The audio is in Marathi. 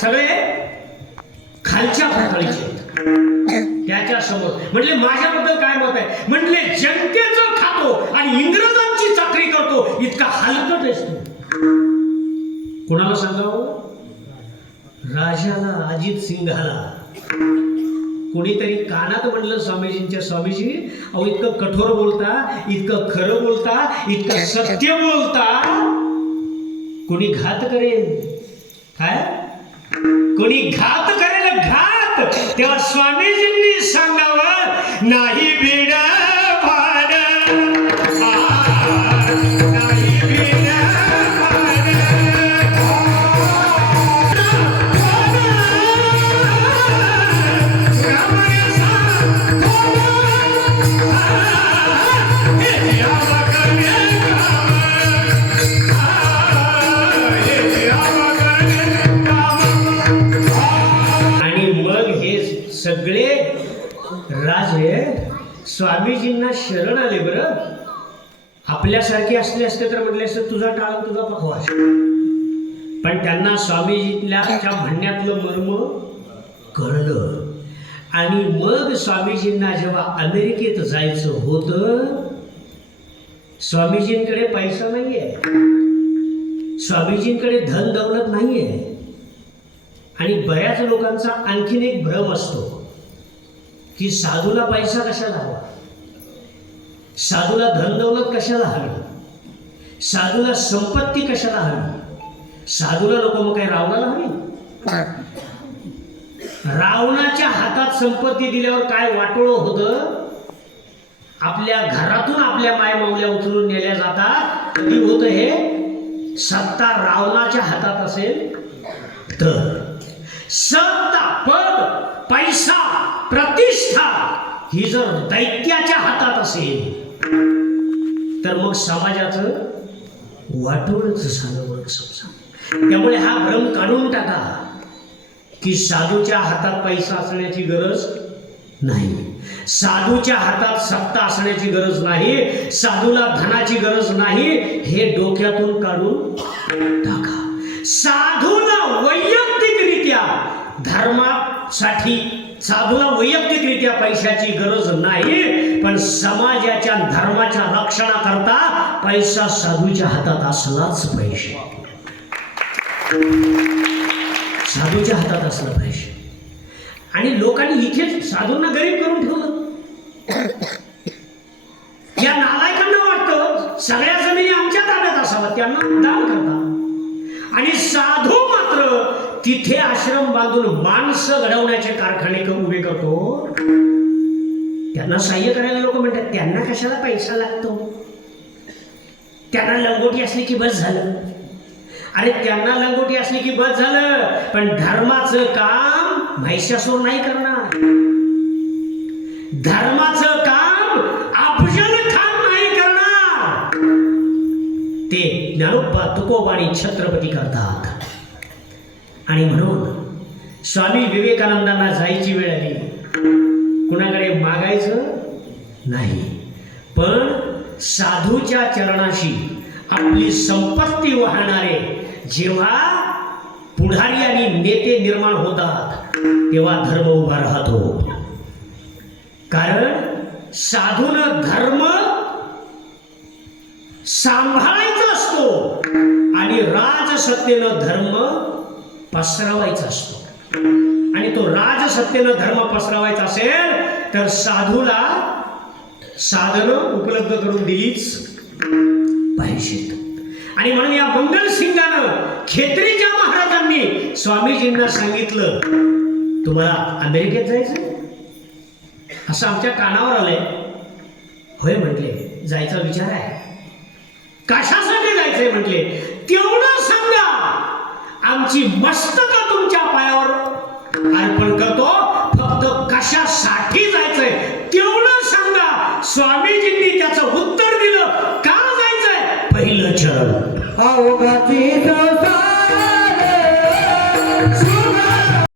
सगळे खालच्या पातळीचे त्याच्यासमोर. म्हटले माझ्याबद्दल काय मत आहे? म्हटले जनतेचं खातो आणि इंग्रजांची चाकरी करतो इतका हलकट असतो कोणाला सांगावं राजाला अजित सिंघाला. कोणीतरी कानात म्हणलं स्वामीजींच्या स्वामीजी अहो इतकं कठोर बोलता इतकं खरं बोलता इतकं सत्य बोलता. कोणी घात करेल? काय? कोणी घात करेल घात तेव्हा स्वामीजींनी सांगावं नाही सगळे राजे स्वामीजींना शरण आले बरं. आपल्यासारखे असले असते तर म्हटले असते तुझा टाळ तुझा पखवास पण त्यांना स्वामीजीतल्या म्हणण्यातलं मर्म कळलं. आणि मग स्वामीजींना जेव्हा अमेरिकेत जायचं होतं स्वामीजींकडे पैसा नाहीये. स्वामीजींकडे धन दौलत नाहीये. आणि बऱ्याच लोकांचा आणखीन एक भ्रम असतो की साधूला पैसा कशाला हवा? साधूला धनदौलत कशाला हवी? साधूला संपत्ती कशाला हवी? साधूला लोक मग काय रावणाला हवी? रावणाच्या हातात संपत्ती दिल्यावर काय वाटोळ होतं? आपल्या घरातून आपल्या माय माऊल्या उचलून नेल्या जातात. कधी होतं हे? सत्ता रावणाच्या हातात असेल तर. सत्ता पद पैसा प्रतिष्ठा ही जर दैत्याच्या हातात असेल तर मग समाजाचं वाटोळच झालं बरं समजा. त्यामुळे हा भ्रम काढून टाका की साधूच्या हातात पैसा असण्याची गरज नाही. साधूच्या हातात सत्ता असण्याची गरज नाही साधूला धनाची गरज नाही हे डोक्यातून काढून टाका. साधूला वैयक्तिकरित्या धर्मासाठी साधूला वैयक्तिकरित्या पैशाची गरज नाही पण समाजाच्या धर्माच्या रक्षणाकरता पैसा साधूच्या हातात असलाच पाहिजे. साधूच्या हातात असलं पाहिजे. आणि लोकांनी इथेच साधूंना गरीब करून ठेवलं. या नालायकांना वाटतं सगळ्या जमिनी आमच्या ताब्यात असाव्या त्यांना दान करता. आणि साधू तिथे आश्रम बांधून माणसं घडवण्याचे कारखाने क- उभे करतो. त्यांना सहाय्य करायला लोक म्हणतात त्यांना कशाला पैसा लागतो? त्यांना लंगोटी असली की बस झालं. अरे त्यांना लंगोटी असली की बस झालं पण धर्माचं काम महिषासूर नाही करणार. धर्माचं काम अफजल खान नाही करणार. ते ज्ञानोबा तुकोबाणी छत्रपती करतात. आणि म्हणून स्वामी विवेकानंदांना जायची वेळ आली. कुणाकडे मागायचं? नाही. पण साधूच्या चरणाशी आपली संपत्ती वाहणारे जेव्हा पुढारी आणि नेते निर्माण होतात तेव्हा धर्म उभा राहतो. कारण साधून धर्म सांभाळायचा असतो आणि राजसत्तेनं धर्म पसरवायचा असतो. आणि तो राजसत्तेनं धर्म पसरवायचा असेल तर साधूला साधनं उपलब्ध करून दिलीच पाहिजेत. आणि म्हणून या मंगल सिंगानं खेत्रीच्या महाराजांनी स्वामीजींना सांगितलं तुम्हाला अमेरिकेत जायचं असं आमच्या कानावर आलंय. होय म्हटले जायचा विचार आहे. कशासाठी जायचंय? म्हटले तेवढं सांगा मस्तक तुमच्या पायावर अर्पण करतो. फक्त कशासाठी जायचंय तेवढं सांगा. स्वामीजींनी त्याचं उत्तर दिलं. का जायचंय? पहिलं चरण.